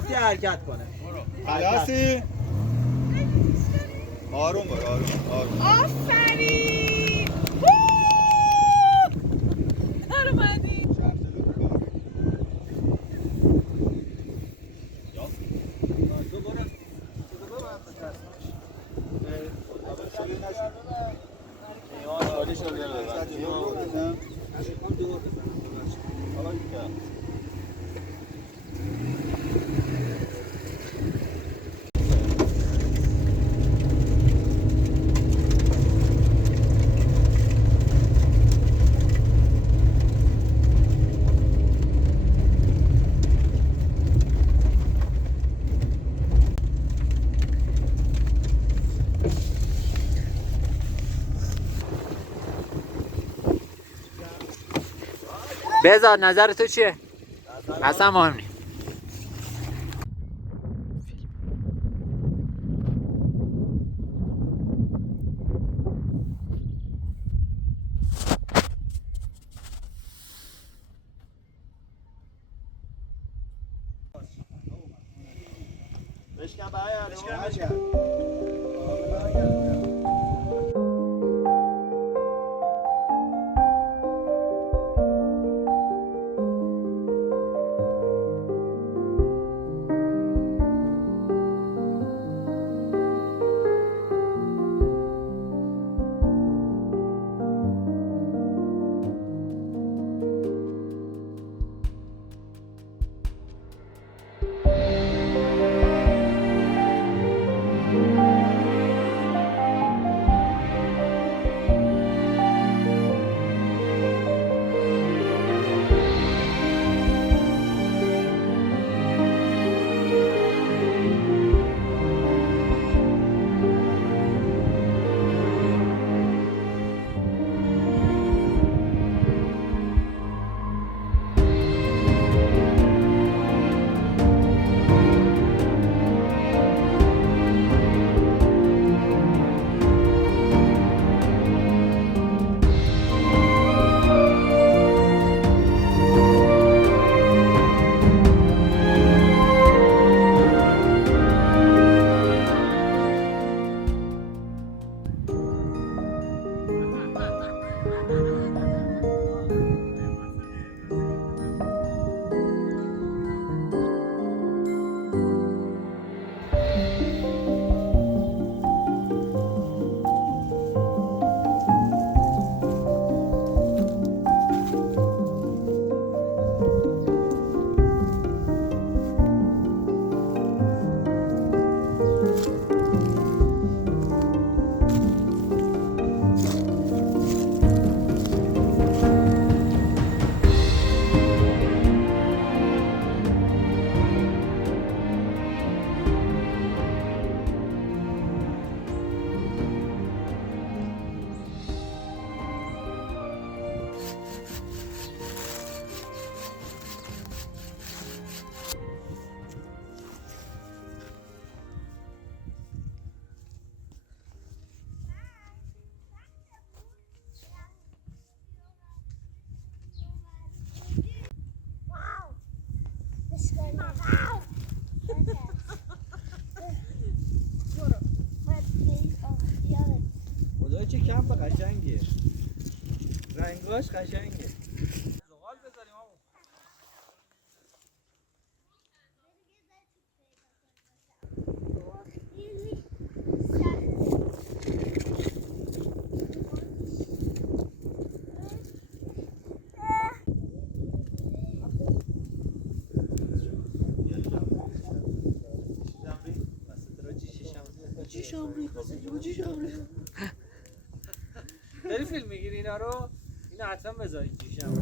گفتی حرکت کنه. خلاصی؟ آروم برو آروم. آفرین. در اومدی. بذار نظر تو چیه؟ اصلا مهم نیست. بشکن برگرد. خدای چه کمپ قشنگیه. رنگاش قشنگه. زغال بذاریم آقا. داری فیلم میگیری اینا رو؟ اینو حتما بذارید جیشم.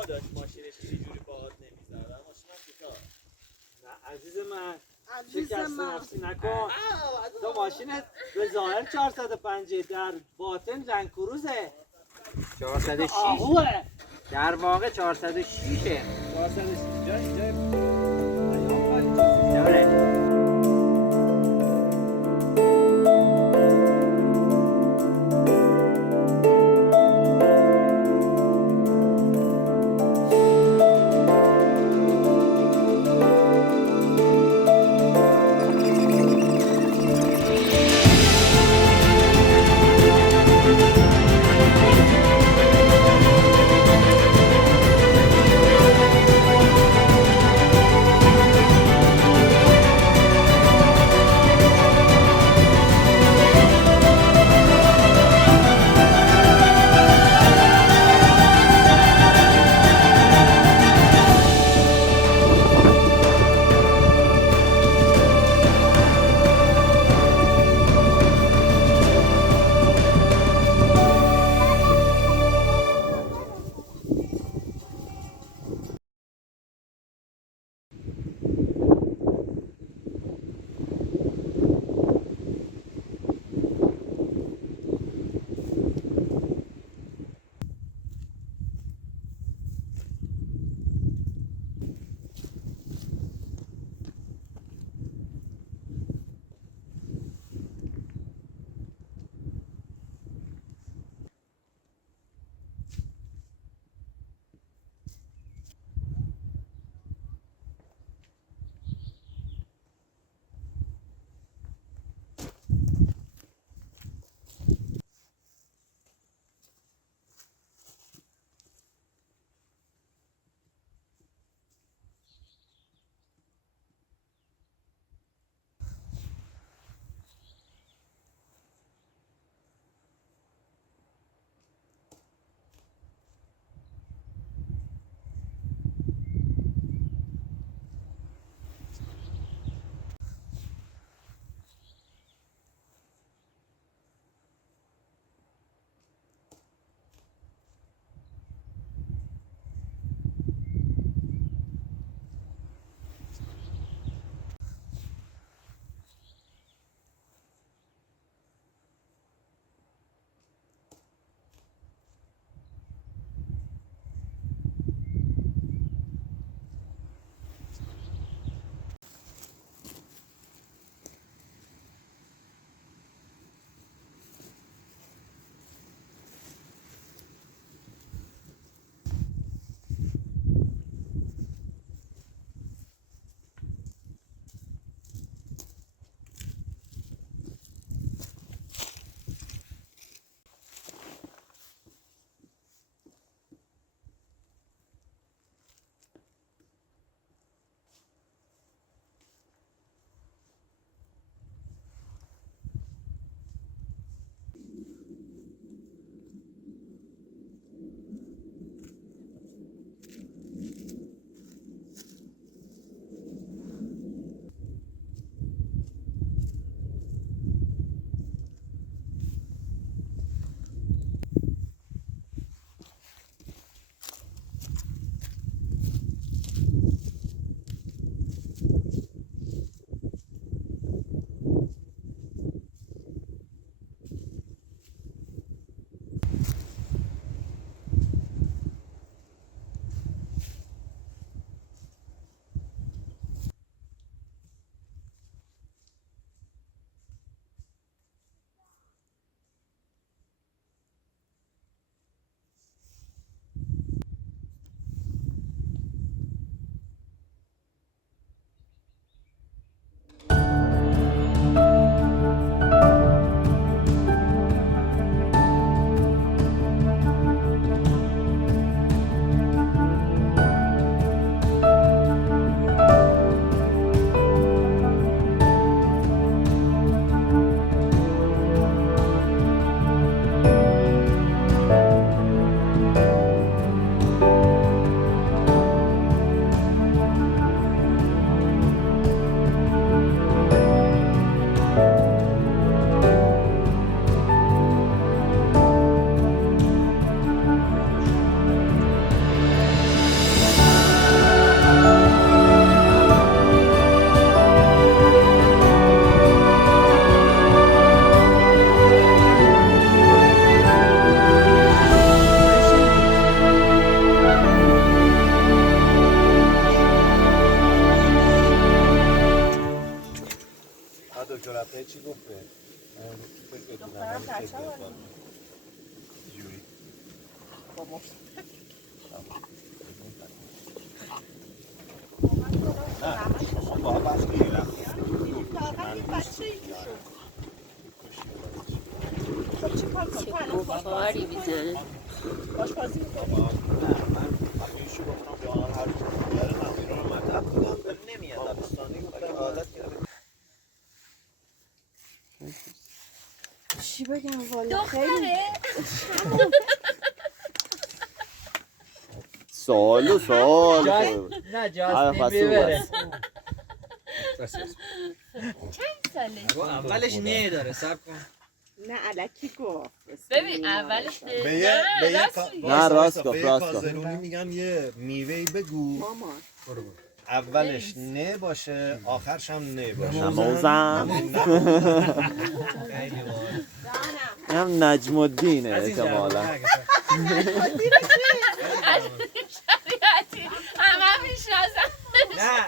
اشتباه داشت ماشینش اینجوری پاهات نمیزد ماشینم کوتاه نه عزیز من عزیز شکست من نفسی نکن تو ماشینت به ظاهر 405 در باطن رنگ کروزه 406 آهوه در واقع 406 406 جای پیام خالی چیزی داره دخترم بچه ها بخاری میزنه. باش بازی میکنی؟ چی بگم والا خیلی سوال نه جاستین بیبره ساله اولش نه داره سب کن نه علکی گفت ببین اولش به یه نه، راست گفت، راست گفت. کازرونی میگن یه میوهی بگو مامان اولش نه باشه آخرش هم نه باشه موزم هم نجم الدینه احتمالا شریعتی همه میشناسم نه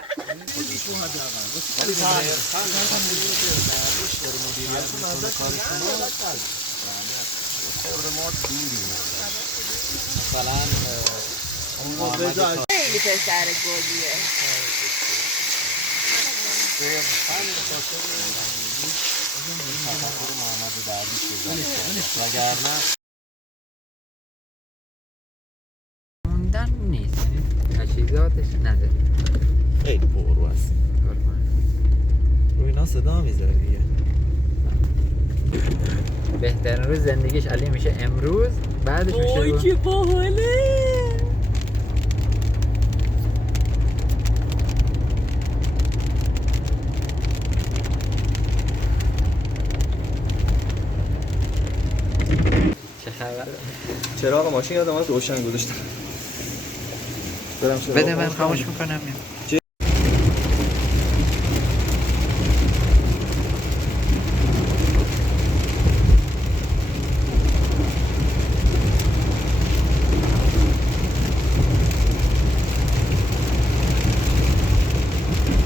خیلی پسر گلیه موندن نیست تجهیزاتش نداره خیلی پررو هست روی اینا صدا میذاره دیگه. بهترین روز زندگیش علی میشه امروز بعدش میشه وای چه باحاله چه خبر چراغ ماشین یادم از روشن گذاشتم بده من خاموش میکنم